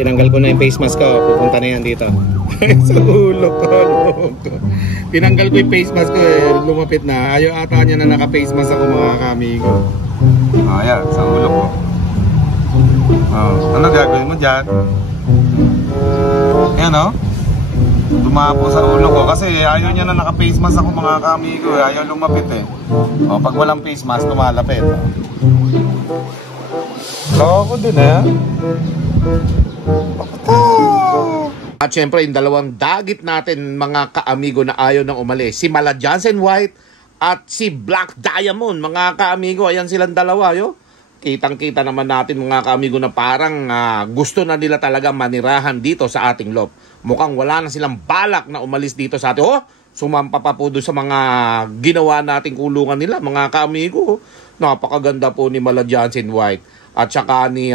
Tinanggal ko na yung face mask ko, pupunta na yan dito. Sa ulo ko. Tinanggal ko yung face mask ko lumapit na. Ayaw ata niya na naka-face mask ako mga kamigo. Yan, sa ulo ko. Ano gagawin mo dyan? Yan dumapo sa ulo ko kasi ayaw niya na naka-face mask ako mga kamigo. Ayaw lumapit pag walang face mask, lumalapit. Loko din At syempre, yung dalawang dagit natin mga kaamigo na ayaw nang umalis. Si Mala Johnson White at si Black Diamond, mga kaamigo. Ayan silang dalawa, Kitang-kita naman natin mga kaamigo na parang gusto na nila talaga manirahan dito sa ating loob. Mukhang wala na silang balak na umalis dito sa atin. Sumampa pa po doon sa mga ginawa nating kulungan nila, mga kaamigo. Napakaganda po ni Mala Johnson White at saka ni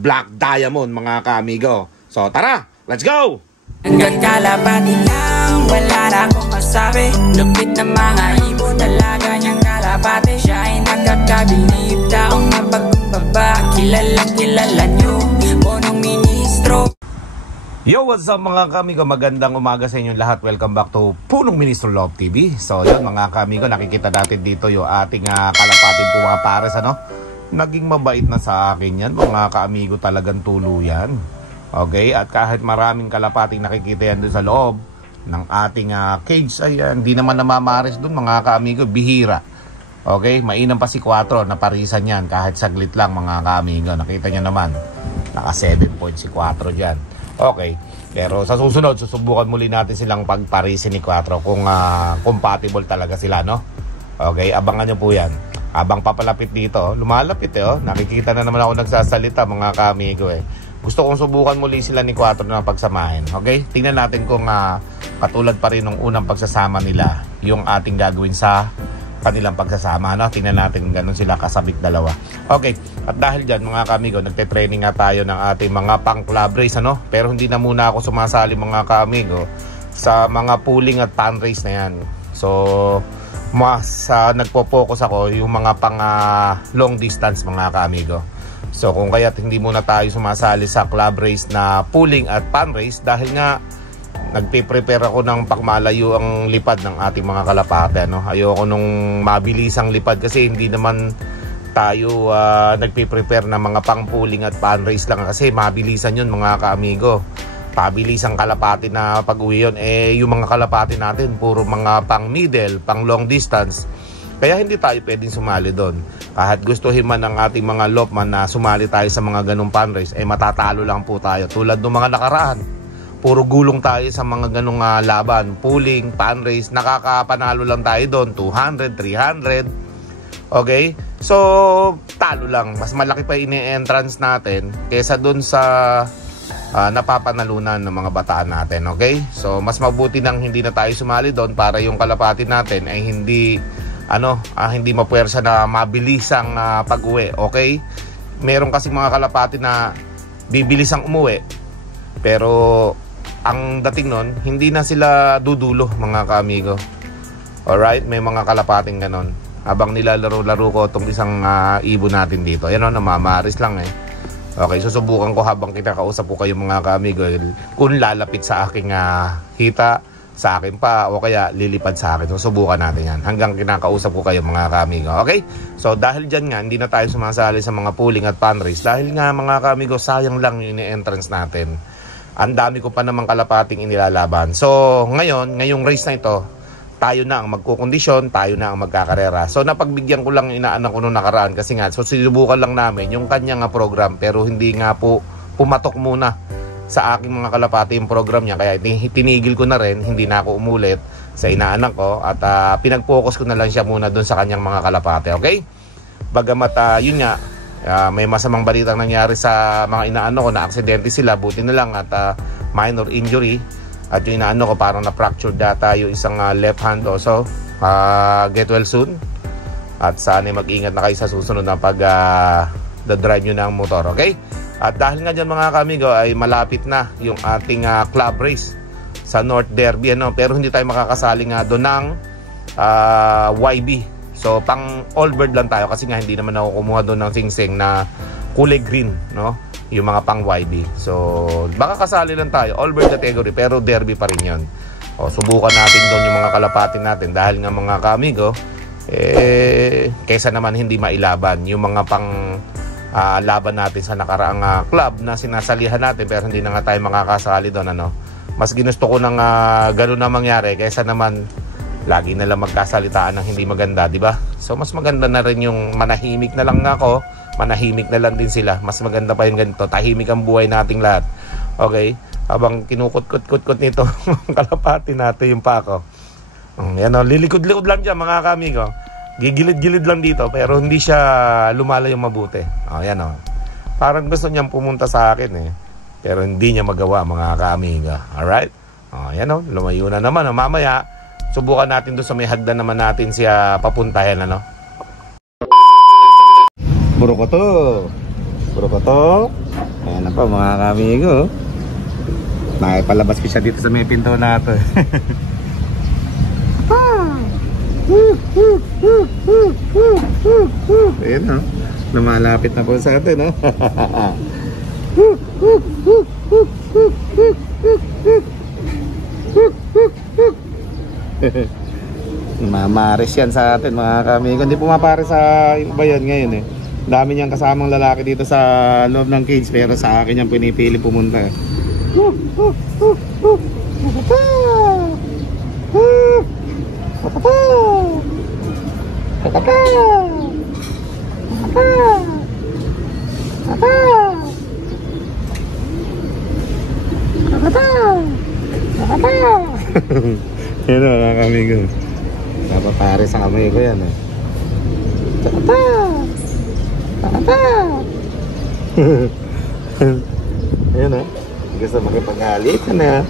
Black Diamond, mga kaamigo. So tara, let's go! Hanggang kalapati lang, wala na akong masabi. Lupit na mga ibon, dalaga niyang kalapati. Siya ay nagkakabilib, taong mapagkumbaba. Kilala niyo, punong ministro. Yo, what's up mga kamigo? Magandang umaga sa inyong lahat. Welcome back to Punong Ministro Love TV. So yun mga kamigo, nakikita natin dito yung ating kalapatin po mga pares, Naging mabait na sa akin yan mga kaamigo, talagang tuluyan. Okay, at kahit maraming kalapating nakikita yan doon sa loob ng ating cage, ay hindi naman namamaris doon mga kaamigo, bihira. Okay, mainam pa si 4, naparisan yan kahit saglit lang mga kaamigo. Nakita nyo naman, naka 7 points si 4 dyan. Okay, pero sa susunod, susubukan muli natin silang pagparisin ni 4 kung compatible talaga sila, Okay, abangan nyo po yan. Abang papalapit dito, lumalapit nakikita na naman ako nagsasalita mga kaamigo Gusto kong subukan muli sila ni 4 na pagsamahin. Okay? Tingnan natin kung katulad pa rin ng unang pagsasama nila yung ating gagawin sa kanilang pagsasama. Tingnan natin ganun sila kasabik dalawa. Okay. At dahil dyan mga kamigo, nagte-training nga tayo ng ating mga pang club race. Pero hindi na muna ako sumasali mga kamigo sa mga pooling at pan race na yan. So, mas nagpo-focus ako yung mga pang long distance mga kamigo. So kung kaya't hindi muna tayo sumasali sa club race na pooling at pan race dahil nga nagpe-prepare ako ng pagmalayo ang lipad ng ating mga kalapate. Ayoko nung mabilisang lipad kasi hindi naman tayo nagpe-prepare ng mga pang pooling at pan race lang kasi mabilisan yun mga kaamigo. Pabilisang kalapati na pag-uwi yun. Yung mga kalapati natin puro mga pang middle, pang long distance. Kaya hindi tayo pwedeng sumali doon. Kahit gustuhin man ng ating mga lopman na sumali tayo sa mga ganong pan race, matatalo lang po tayo. Tulad ng mga nakaraan. Puro gulong tayo sa mga ganong laban. Pooling, pan race, nakakapanalo lang tayo doon. 200, 300. Okay? So, talo lang. Mas malaki pa ini-entrance natin kesa doon sa napapanalunan ng mga bataan natin. Okay? So, mas mabuti nang hindi na tayo sumali doon para yung kalapati natin ay hindi hindi mapuwersa na mabilisang pag-uwi. Okay? Meron kasi mga kalapati na bibilisang umuwi. Pero ang dating nun, hindi na sila dudulo mga kaamigo. Alright? May mga kalapating ganon. Habang nilalaro-laro ko itong isang ibon natin dito. Yan namamaris lang Okay, susubukan ko habang kinakausap ko kayo mga kaamigo kung lalapit sa aking hita, sa akin pa o kaya lilipad sa akin. So subukan natin yan hanggang kinakausap ko kayo mga kaamigo. Okay? So dahil dyan nga hindi na tayo sumasali sa mga pooling at pan race dahil nga mga kaamigo sayang lang yung ini-entrance natin. Ang dami ko pa namang kalapating inilalaban. So ngayong race na ito, tayo na ang magkukondisyon, tayo na ang magkakarera. So napagbigyan ko lang inaanak ko nung nakaraan kasi nga so sinubukan lang namin yung kanyang program pero hindi nga po pumatok muna sa aking mga kalapati yung program niya kaya tinigil ko na rin, hindi na ako umulit sa inaanak ko at pinag-focus ko na lang siya muna doon sa kanyang mga kalapati. Okay? Bagamat yun nga may masamang balitang nangyari sa mga inaanak ko na aksidente sila, buti na lang at minor injury. At yung inaano ko parang na-fractured data yung isang left hand also. Get well soon. At sana mag-ingat na kayo sa susunod na pag-drive nyo ng motor. Okay? At dahil nga dyan mga kamigo ay malapit na yung ating club race sa North Derby. Pero hindi tayo makakasali nga doon ng YB. So pang all bird lang tayo kasi nga hindi naman ako kumuha doon ng sing-sing na kulay green. yung mga pang YB. So, baka kasali lang tayo, all world category, pero derby pa rin yun. O, subukan natin doon yung mga kalapatin natin dahil nga mga kamigo, kaysa naman hindi mailaban yung mga pang laban natin sa nakaraang club na sinasalihan natin pero hindi na nga tayo makakasali doon, ano. Mas ginusto ko nang gano'n na mangyari kaysa naman lagi na lang magkasalitaan ng hindi maganda, di ba? So mas maganda na rin yung manahimik na lang ako, manahimik na lang din sila. Mas maganda pa yung ganito, tahimik ang buhay nating lahat. Okay? Habang kinukut-kut-kut nito kalapati natin yung pako. Yan o, lilikod-likod lang dyan mga kamigo. Gigilid-gilid lang dito pero hindi siya lumalayo mabuti. O, yan o. Parang gusto niyang pumunta sa akin eh. Pero hindi niya magawa mga kamigo. Alright? O, yan o, lumayo na naman. O, mamaya, subukan natin doon sa may hagdan naman natin siya papuntahin, ano? Puro ko to. Puro ko to. Ayan na pa mga kamigo. Nakipalabas ko siya dito sa may pinto na ito. Ayan o. Lumalapit na po sa atin, no? Mamares yan sa atin mga kamigo. Hindi pumapare sa iba yan ngayon eh. Dami niyang kasamang lalaki dito sa loob ng cage pero sa akin yung pinipili pumunta. Yan o mga kamigo. Napapare sa kamay ko yan eh. Ayan o. Gusto makipag-alit ka na.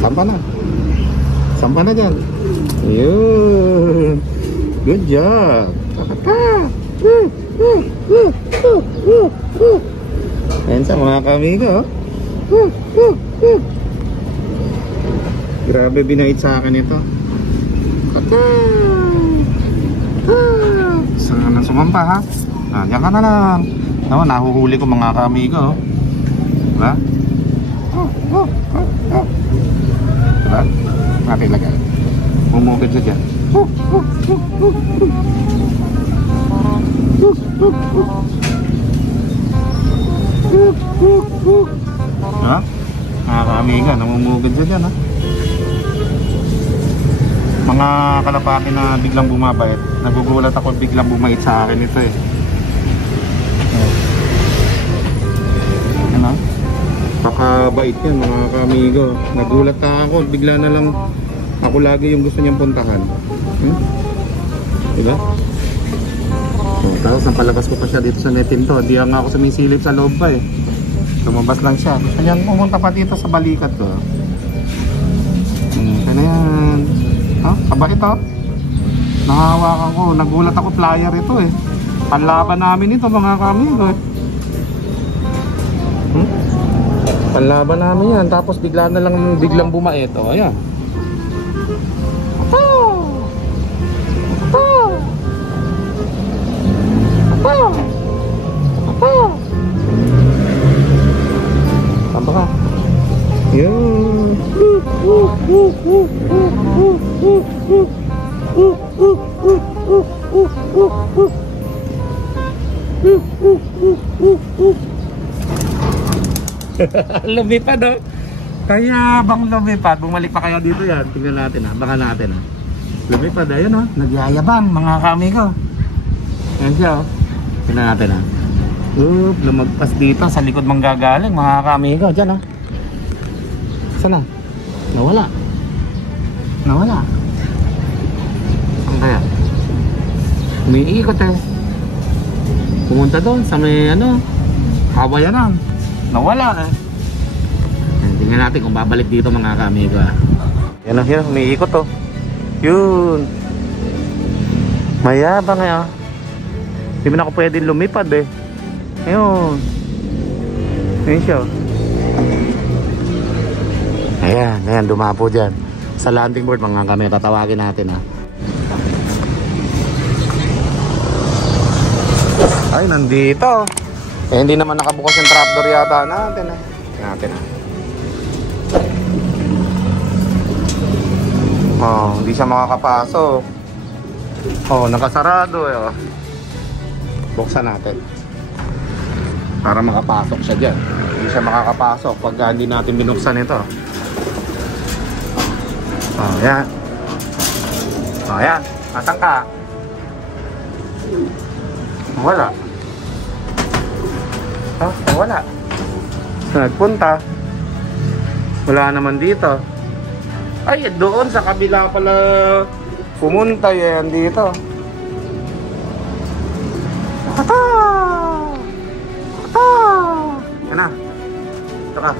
Sampa na. Sampa na dyan. Yun. Good job. Ayan sa mga kamigo. Grabe binait sa akin ito. Sana sumampa ha. Diyan ka na lang. No, nahuhuli ko mga kamigo. Diba? Diba? Natin lagay. Bumukid siya dyan. Ha? Mga kamiga, namumugad siya dyan ha. Mga kalapati na biglang bumabait. Nagugulat ako biglang bumait sa akin ito eh. Ano? Pakabait yan mga kamigo. Nagulat na ako, bigla na lang ako lagi yung gusto niyang puntahan. Diba? Tapos napalabas ko pa siya dito sa netin to. Di nga ako sumisilip sa loob pa eh. Lumabas lang siya. Gusto niyang pumunta pa dito sa balikat ko. Ito na yan. Aba ito. Nahawakan ko. Nagulat ako, flyer ito eh. Panlaban namin ito mga kamigo eh. Panlaban namin yan. Tapos bigla na lang biglang bumait. O ayan. Tamba ka. Yun. Lumipad oh. Kaya bang lumipad? Bumalik pa kaya dito yan. Tingnan natin ha. Baka natin ha. Lumipad ayun oh. Nagyayabang mga kamigo. Yan siya oh. Tingnan natin ha. Lumagpas dito sa likod manggagaling mga kamigo. Diyan oh. Sana? Nawala. Nawala. Saan kaya? Umiikot eh. Pumunta doon sa may ano Kawayanan. Nawala eh. Tingnan natin kung babalik dito mga kamigo. Yan o, umiikot oh. Yun. Mayabang eh oh. Hindi mo na ako pwede lumipad eh. Ayun. Ayun siya oh. Ayan, ayan, dumapo dyan. Sa landing board mga kami, tatawagin natin ha. Ay, nandito. Eh, hindi naman nakabukas yung trapdoor yata natin eh. Natin ah. Oh, hindi siya makakapasok. Oh, nakasarado eh. Oh. Buksan natin. Para makapasok siya dyan. Hindi siya makakapasok pag hindi natin binuksan ito. Oh, yan. Oh, yan. Nasaan ka? Wala. Oh, wala. Nagpunta. Wala naman dito. Ay, doon sa kabila pala pumunta yan dito. Kata! Kata! Yan na. Ito ka.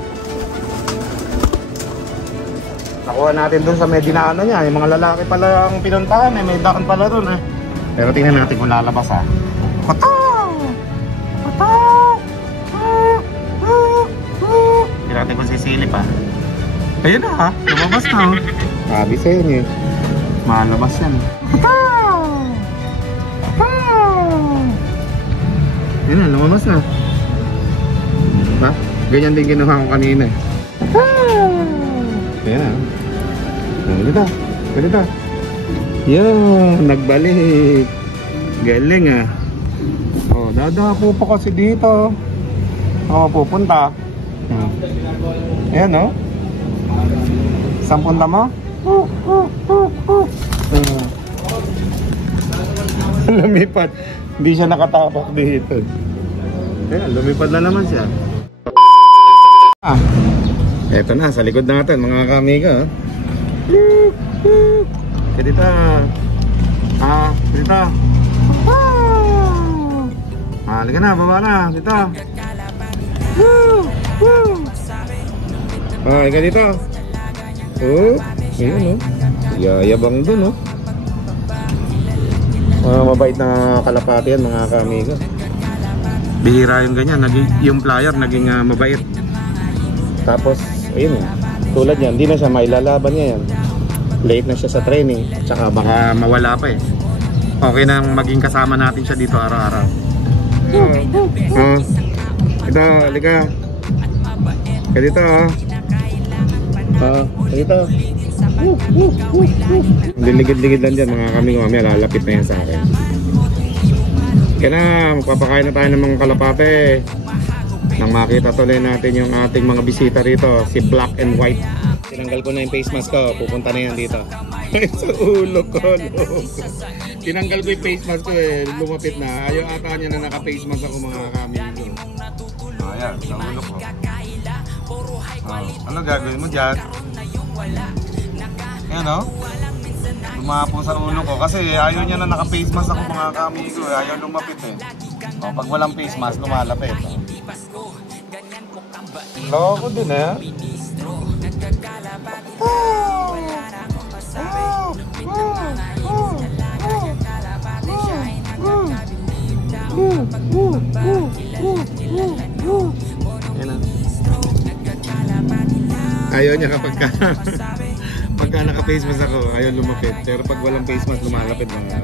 Nakuha natin doon sa may dinaanan niya. Yung mga lalaki pala ang pinuntahan eh. May daan pala doon eh. Pero tingnan natin kung lalabas ha. Kata! Kata! Hindi natin kung sisilip ha. Ayun na ha. Lumabas na ha. Sabi sa inyo eh. Malabas yan. Yan na, lumabas na. Ba? Ganyan din ginawa ko kanina eh. Ayan na. Ganito. Ganito. Yun, nagbalik. Galing ah. Oh, dadapo pa kasi dito. Ako pupunta. Ayan oh. Saan punta mo? Lumipad. Hindi siya nakatapak dito. Ayan, lumipad na naman siya. Eto na, sa likod natin mga kamiga. Dito. Dito. Halika na, baba na. Dito. Halika dito. Ayan yayabang dun mabait na kalapati yan mga kamiga. Bihira yung ganyan, yung flyer naging mabait. Tapos, ayun tulad yan, hindi na siya mailalaban niya yan. Late na siya sa training, tsaka baka mawala pa eh. Okay nang maging kasama natin siya dito araw-araw. Ito, halika. Ka dito dito. Diligid-ligid lang dyan mga kami. Mamaya lalapit na yan sa akin. Kaya na, magpapakain na tayo ng mga kalapate. Nang makita tuloy natin yung ating mga bisita rito, si Black and White. Tinanggal ko na yung face mask ko, pupunta na yan dito. Sa ulo ko, tinanggal ko yung face mask ko eh, lumapit na. Ayaw ata niya na naka-face mask ako mga kami. Ayan, sa ulo ko. Ano gagawin mo dyan? Ayan o. Lumapo sa ulo ko kasi ayaw niya na naka-face mask ako mga kamigo. Ayaw lumapit eh. O, pag walang face mask, lumalapit. Loko din eh. Ayaw niya kapag pagka naka-face mask ako, ayaw lumapit. Pero pag walang face mask, lumalapit mga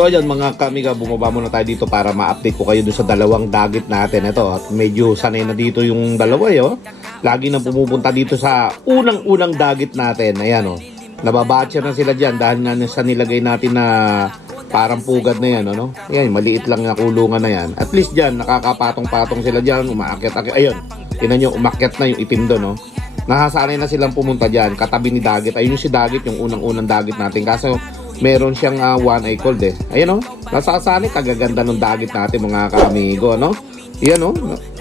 So yan mga kamiga, bumaba muna tayo dito para ma-update ko kayo doon sa dalawang dagit natin. Ito, at medyo sanay na dito yung dalawa Lagi na pumupunta dito sa unang-unang dagit natin. Ayan nababatcher na sila dyan dahil nga sa nilagay natin na parang pugad na yan. Ayan, maliit lang na kulungan na yan. At least dyan, nakakapatong-patong sila dyan, umaakyat-akyat. Ayun, tinan nyo, umakyat na yung itim doon. Nakasanay na silang pumunta dyan, katabi ni Dagit. Ayun yung si Dagit, yung unang-unang Dagit natin. Kaso, meron siyang one eye cold eh. Ayun nasasanay, kagaganda ng Dagit natin mga kaamigo, Yan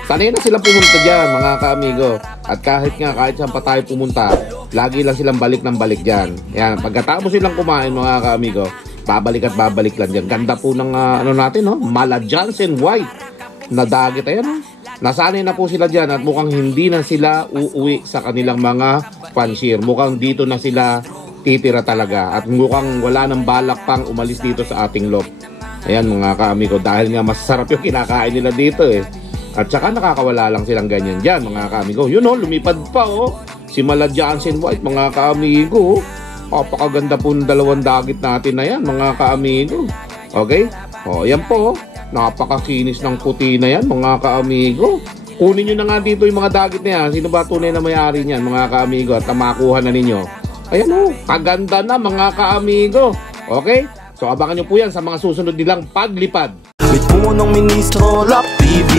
sanay na silang pumunta dyan mga kaamigo. At kahit saan pa tayo pumunta, lagi lang silang balik ng balik dyan. Yan, pagkatapos silang kumain mga kaamigo, babalik at babalik lang dyan. Ganda po ng natin, Mala Johnson White na Dagit. Ayan, nasanay na po sila dyan at mukhang hindi na sila uuwi sa kanilang mga pansir. Mukhang dito na sila titira talaga at mukhang wala ng balak pang umalis dito sa ating loft. Ayan mga kaamigo, dahil nga masarap yung kinakain nila dito eh. At saka nakakawala lang silang ganyan dyan mga kaamigo. Yun lumipad pa si Mala Johnson White mga kaamigo. Napakaganda po ng dalawang Dagit natin na yan mga kaamigo. Okay? Oh, yan po. Napakakinis ng puti na yan, mga kaamigo. Kunin nyo na nga dito yung mga dagit na yan. Sino ba tunay na may-ari niyan, mga kaamigo? At makuha na ninyo. Ayan o, kaganda na, mga kaamigo. Okay? So abangan nyo po yan sa mga susunod nilang paglipad. With Punong Ministro Love TV.